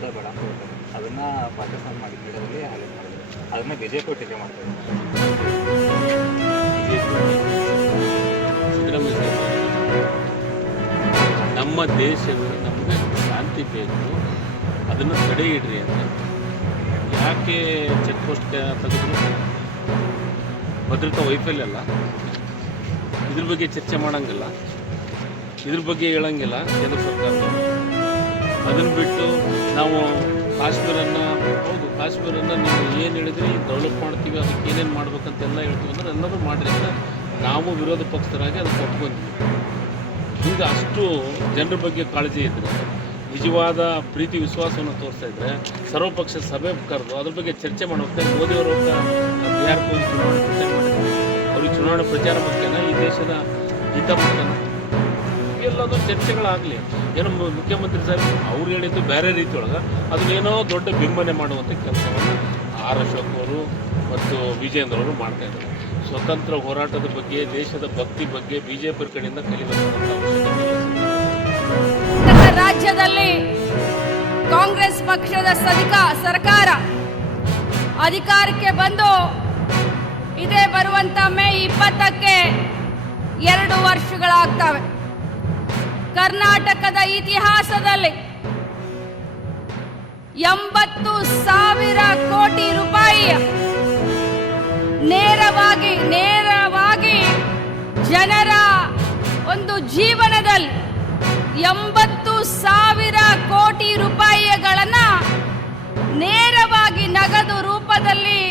ಯುದ್ಧ ಬೇಡ ಅಂತ ಹೇಳ್ತಾರೆ. ಅದನ್ನು ಪಾಕಿಸ್ತಾನ ಮಾಡಿದ ಮೀಡಿಯಾದಲ್ಲಿ ಹೈಲೈಟ್ ಮಾಡಿದ್ರು. ಅದನ್ನು BJP ಟೀಕೆ ಮಾಡ್ತಾರೆ. ಸಿದ್ದರಾಮಯ್ಯ ಸಾಹೇಬ್ ನಮ್ಮ ದೇಶಗಳು ನಮಗೆ ಶಾಂತಿ ಬೇಕು, ಅದನ್ನು ತಡೆ ಇಡ್ರಿ ಅಂತ. ಯಾಕೆ ಚೆಕ್ ಪೋಸ್ಟ್ ತೆಗೆದ್ರು? ಭದ್ರತಾ ವೈಫಲ್ಯ ಅಲ್ಲ, ಇದ್ರ ಬಗ್ಗೆ ಚರ್ಚೆ ಮಾಡೋಂಗಿಲ್ಲ, ಇದ್ರ ಬಗ್ಗೆ ಹೇಳೋಂಗಿಲ್ಲ ಕೇಂದ್ರ ಸರ್ಕಾರದವರು. ಅದನ್ನು ಬಿಟ್ಟು ನಾವು ಕಾಶ್ಮೀರನ್ನು ನೀವು ಏನು ಹೇಳಿದ್ರಿ ಡೆವಲಪ್ ಮಾಡ್ತೀವಿ, ಅದಕ್ಕೆ ಏನೇನು ಮಾಡ್ಬೇಕಂತೆಲ್ಲ ಹೇಳ್ತೀವಿ ಅಂದ್ರೆ ಎಲ್ಲರೂ ಮಾಡಿರಿ ಅಂತ ನಾವು ವಿರೋಧ ಪಕ್ಷದರಾಗಿ ಅದಕ್ಕೆ ಒಪ್ಕೊಂಡ್ವಿ. ಈಗ ಅಷ್ಟು ಜನರ ಬಗ್ಗೆ ಕಾಳಜಿ ಇದ್ದರೆ, ನಿಜವಾದ ಪ್ರೀತಿ ವಿಶ್ವಾಸವನ್ನು ತೋರಿಸ್ತಾ ಇದ್ದರೆ ಸರ್ವಪಕ್ಷ ಸಭೆ ಕರೆದು ಅದ್ರ ಬಗ್ಗೆ ಚರ್ಚೆ ಮಾಡೋಕ್ಕೆ ಮೋದಿಯವರು ಬಿಹಾರಕ್ಕೆ ಹೋಗಿ ಚುನಾವಣೆ ಪ್ರಚಾರ ಮಾಡಿದ್ರು. ಅವ್ರಿಗೆ ಚುನಾವಣೆ ಪ್ರಚಾರ ಮುಖ್ಯನ, ಈ ದೇಶದ ಹಿತ ಮುಖ್ಯನ? ಎಲ್ಲದೂ ಚರ್ಚೆಗಳಾಗಲಿ. ಏನೋ ಮುಖ್ಯಮಂತ್ರಿ ಸಾಹೇಬ್ ಅವ್ರು ಹೇಳಿದ್ದು ಬೇರೆ ರೀತಿಯೊಳಗೆ ಅದನ್ನೇನೋ ದೊಡ್ಡ ಬಿಂಬನೆ ಮಾಡುವಂಥ ಕೆಲಸವನ್ನು ಆರ್ ಅಶೋಕ್ ಅವರು ಮತ್ತು ವಿಜೇಂದ್ರ ಅವರು ಮಾಡ್ತಾಯಿದ್ದಾರೆ. ಸ್ವತಂತ್ರ ಹೋರಾಟದ ಬಗ್ಗೆ, ದೇಶದ ಭಕ್ತಿ ಬಗ್ಗೆ BJP ಕಡೆಯಿಂದ ಕಲಿಬೇಕಾದಂಥ ಅವಶ್ಯಕತೆ ಇದೆ. ರಾಜ್ಯದಲ್ಲಿ ಕಾಂಗ್ರೆಸ್ ಪಕ್ಷದ ಸರ್ಕಾರ ಅಧಿಕಾರಕ್ಕೆ ಬಂದು ಇದೇ ಬರುವಂತ ಮೇ 20ಕ್ಕೆ 2 ವರ್ಷಗಳಾಗ್ತವೆ. ಕರ್ನಾಟಕದ ಇತಿಹಾಸದಲ್ಲಿ 80,000 ಕೋಟಿ ರೂಪಾಯಿ ನೇರವಾಗಿ ಜನರ ಒಂದು ಜೀವನದಲ್ಲಿ 80,000 ಕೋಟಿ ರೂಪಾಯಿಗಳನ್ನು ನೇರವಾಗಿ ನಗದು ರೂಪದಲ್ಲಿ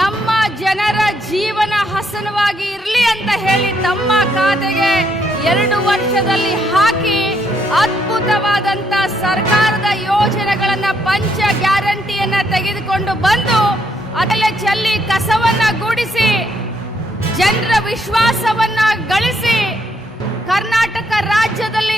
ನಮ್ಮ ಜನರ ಜೀವನ ಹಸನವಾಗಿ ಇರಲಿ ಅಂತ ಹೇಳಿ ತಮ್ಮ ಖಾತೆಗೆ 2 ವರ್ಷದಲ್ಲಿ ಹಾಕಿ ಅದ್ಭುತವಾದಂಥ ಸರ್ಕಾರದ ಯೋಜನೆಗಳನ್ನ ಪಂಚ ಗ್ಯಾರಂಟಿಯನ್ನ ತೆಗೆದುಕೊಂಡು ಬಂದು ಅದಲ್ಲೇ ಚೆಲ್ಲಿ ಕಸವನ್ನ ಗೂಡಿಸಿ ಜನರ ವಿಶ್ವಾಸವನ್ನ ಗಳಿಸಿ ಕರ್ನಾಟಕ ರಾಜ್ಯದಲ್ಲಿ